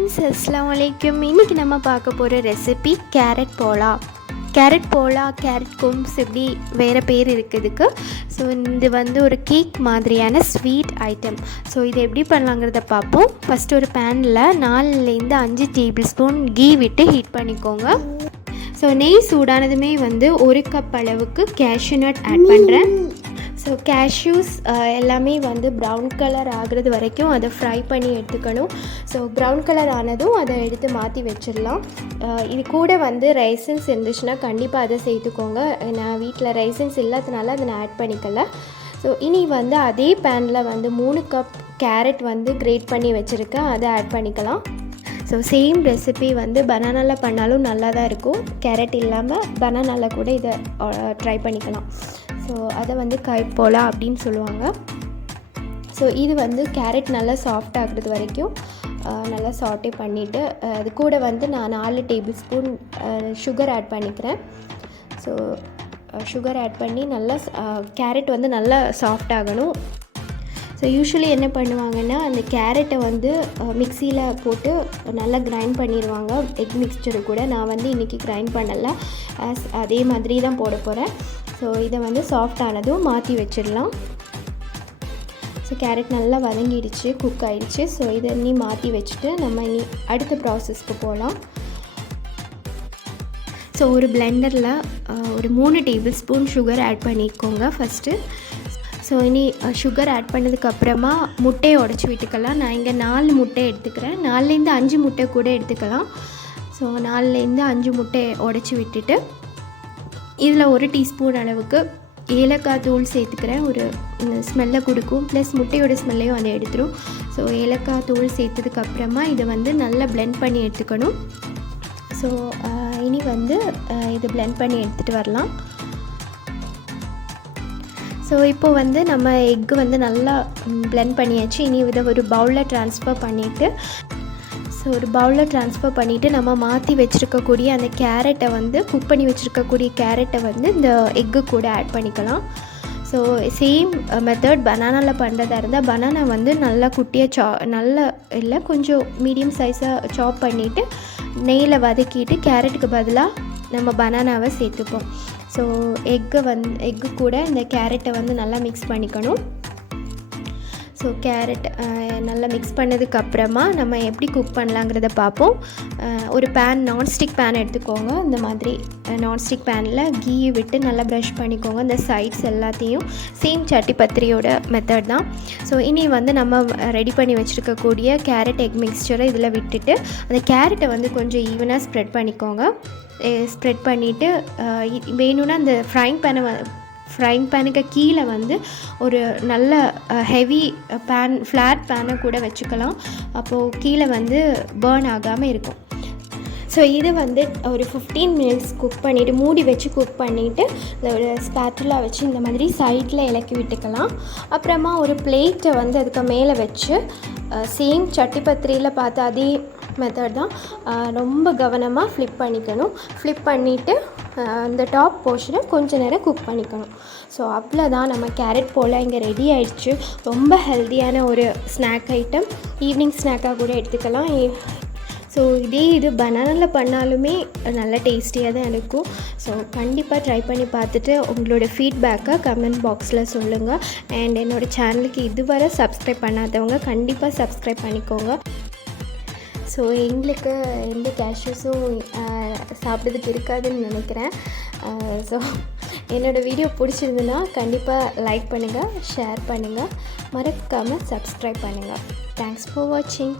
Friends, அஸ்ஸலாமு அலைக்கும். இன்றைக்கி நம்ம பார்க்க போகிற ரெசிபி கேரட் போலா. கேரட் கும்ஸ் இப்படி வேறு பேர் இருக்குதுக்கு. ஸோ இது வந்து ஒரு கேக் மாதிரியான ஸ்வீட் ஐட்டம். ஸோ இது எப்படி பண்ணலாங்கிறத பார்ப்போம். ஃபஸ்ட்டு ஒரு பேனில் 4லேருந்து 5 டேபிள் ஸ்பூன் கீ விட்டு ஹீட் பண்ணிக்கோங்க. ஸோ நெய் சூடானதுமே வந்து 1 கப் அளவுக்கு கேஷ்யூ நட் ஆட் பண்ணுறேன். ஸோ கேஷ்யூஸ் எல்லாமே வந்து ப்ரௌன் கலர் ஆகிறது வரைக்கும் அதை ஃப்ரை பண்ணி எடுத்துக்கணும். ஸோ ப்ரௌன் கலர் ஆனதும் அதை எடுத்து மாற்றி வச்சிடலாம். இது கூட வந்து ரைசன்ஸ் இருந்துச்சுன்னா கண்டிப்பாக அதை சேர்த்துக்கோங்க. நான் வீட்டில் ரைசன்ஸ் இல்லாததுனால அதை நான் ஆட் பண்ணிக்கல. ஸோ இனி வந்து அதே பேனில் வந்து 3 கப் கேரட் வந்து கிரேட் பண்ணி வச்சுருக்கேன், அதை ஆட் பண்ணிக்கலாம். ஸோ சேம் ரெசிபி வந்து பனானாவில் பண்ணாலும் நல்லா தான் இருக்கும். கேரட் இல்லாமல் பனானாவில் கூட இதை ட்ரை பண்ணிக்கலாம். ஸோ அதை வந்து போலா அப்படின்னு சொல்லுவாங்க. ஸோ இது வந்து கேரட் நல்லா சாஃப்ட் ஆகுறது வரைக்கும் நல்லா சாட்டே பண்ணிவிட்டு அது கூட வந்து நான் 4 டேபிள் ஸ்பூன் சுகர் ஆட் பண்ணிக்கிறேன். ஸோ சுகர் ஆட் பண்ணி நல்லா கேரட் வந்து நல்லா சாஃப்ட் ஆகணும். ஸோ யூஸ்வலி என்ன பண்ணுவாங்கன்னா அந்த கேரட்டை வந்து மிக்சியில் போட்டு நல்லா கிரைண்ட் பண்ணிடுவாங்க எக் மிக்ஸ்சரு கூட. நான் வந்து இன்றைக்கி கிரைண்ட் பண்ணலை, அதே மாதிரி தான் போட போகிறேன். ஸோ இதை வந்து சாஃப்ட் ஆனதும் மாற்றி வச்சிடலாம். ஸோ கேரட் நல்லா வதங்கிடுச்சு, குக் ஆகிடுச்சு. ஸோ இதை இனி மாற்றி வச்சுட்டு நம்ம இனி அடுத்த ப்ராசஸ்க்கு போகலாம். ஸோ ஒரு பிளெண்டரில் ஒரு 3 டேபிள் ஸ்பூன் சுகர் ஆட் பண்ணிக்கோங்க ஃபஸ்ட்டு. ஸோ இனி சுகர் ஆட் பண்ணதுக்கப்புறமா முட்டையை உடச்சி விட்டுக்கலாம். நான் இங்கே 4 முட்டை எடுத்துக்கிறேன். 4லேருந்து 5 முட்டை கூட எடுத்துக்கலாம். ஸோ 4லேருந்து 5 முட்டையை உடச்சி விட்டுட்டு இதில் 1 டீஸ்பூன் அளவுக்கு ஏலக்காய் தூள் சேர்த்துக்கிறேன். ஒரு ஸ்மெல்லை கொடுக்கும், ப்ளஸ் முட்டையோட ஸ்மெல்லையும் அதை எடுத்துரும். ஸோ ஏலக்காய் தூள் சேர்த்ததுக்கப்புறமா இதை வந்து நல்லா பிளெண்ட் பண்ணி எடுத்துக்கணும். ஸோ இனி வந்து இதை பிளெண்ட் பண்ணி எடுத்துகிட்டு வரலாம். ஸோ இப்போது வந்து நம்ம எக்கு வந்து நல்லா பிளெண்ட் பண்ணியாச்சு. இனி இதை ஒரு பவுலில் ட்ரான்ஸ்ஃபர் பண்ணிவிட்டு நம்ம மாற்றி வச்சுருக்கக்கூடிய அந்த கேரட்டை வந்து குக் பண்ணி வச்சுருக்கக்கூடிய கேரட்டை வந்து இந்த எக்கு கூட ஆட் பண்ணிக்கலாம். ஸோ சேம் மெத்தட் பனானாவில் பண்ணுறதா இருந்தால் பனானா வந்து நல்லா குட்டியாக நல்லா இல்லை கொஞ்சம் மீடியம் சைஸாக சாப் பண்ணிவிட்டு நெய்யில் வதக்கிட்டு கேரட்டுக்கு பதிலாக நம்ம பனானாவை சேர்த்துப்போம். ஸோ எக்கு கூட இந்த கேரட்டை வந்து நல்லா மிக்ஸ் பண்ணிக்கணும். ஸோ கேரட் நல்லா மிக்ஸ் பண்ணதுக்கப்புறமா நம்ம எப்படி குக் பண்ணலாங்கிறத பார்ப்போம். ஒரு நான்ஸ்டிக் பேன் எடுத்துக்கோங்க. இந்த மாதிரி நான்ஸ்டிக் பேனில் கீ விட்டு நல்லா ப்ரஷ் பண்ணிக்கோங்க. இந்த சைட்ஸ் எல்லாத்தையும் சேம் சட்டி பத்திரியோட மெத்தட் தான். ஸோ இனி வந்து நம்ம ரெடி பண்ணி வச்சுருக்கக்கூடிய கேரட் எக் மிக்ஸ்சரை இதில் விட்டுட்டு அந்த கேரட்டை வந்து கொஞ்சம் ஈவனாக ஸ்ப்ரெட் பண்ணிக்கோங்க. ஸ்ப்ரெட் பண்ணிவிட்டு வேணும்னா அந்த ஃப்ரைங் பேனுக்கு கீழே வந்து ஒரு நல்ல ஹெவி ஃப்ளாட் பேனை கூட வச்சுக்கலாம். அப்போது கீழே வந்து பர்ன் ஆகாமல் இருக்கும். ஸோ இது வந்து ஒரு 15 மினிட்ஸ் குக் பண்ணிவிட்டு மூடி வச்சு குக் பண்ணிவிட்டு ஒரு ஸ்பேட்டுலா வச்சு இந்த மாதிரி சைடில் இலக்கி விட்டுக்கலாம். அப்புறமா ஒரு பிளேட்டை வந்து அதுக்கு மேலே வச்சு சேம் சட்டி பத்திரியில் பார்த்து அதே மெத்தட் தான், ரொம்ப கவனமாக ஃப்ளிப் பண்ணிக்கணும். ஃப்ளிப் பண்ணிவிட்டு அந்த டாப் போர்ஷனை கொஞ்சம் நேரம் குக் பண்ணிக்கணும். ஸோ அவ்வளோதான், நம்ம கேரட் போல் இங்கே ரெடி ஆயிடுச்சு. ரொம்ப ஹெல்த்தியான ஒரு ஸ்நாக் ஐட்டம், ஈவினிங் ஸ்நாக்காக கூட எடுத்துக்கலாம். ஸோ இது பனானாவில் பண்ணாலுமே நல்ல டேஸ்டியாக தான் இருக்கும். ஸோ கண்டிப்பாக ட்ரை பண்ணி பார்த்துட்டு உங்களோட ஃபீட்பேக்கை கமெண்ட் பாக்ஸில் சொல்லுங்கள். அண்ட் என்னோடய சேனலுக்கு இதுவரை சப்ஸ்கிரைப் பண்ணாதவங்க கண்டிப்பாக சப்ஸ்கிரைப் பண்ணிக்கோங்க. ஸோ எங்களுக்கு எந்த கேஷ்யூஸும் சாப்பிட்றதுக்கு இருக்காதுன்னு நினைக்கிறேன். ஸோ என்னோடய வீடியோ பிடிச்சிருந்துன்னா கண்டிப்பாக லைக் பண்ணுங்கள், ஷேர் பண்ணுங்கள், மறக்காமல் சப்ஸ்கிரைப் பண்ணுங்கள். தேங்க்ஸ் ஃபார் வாட்சிங்.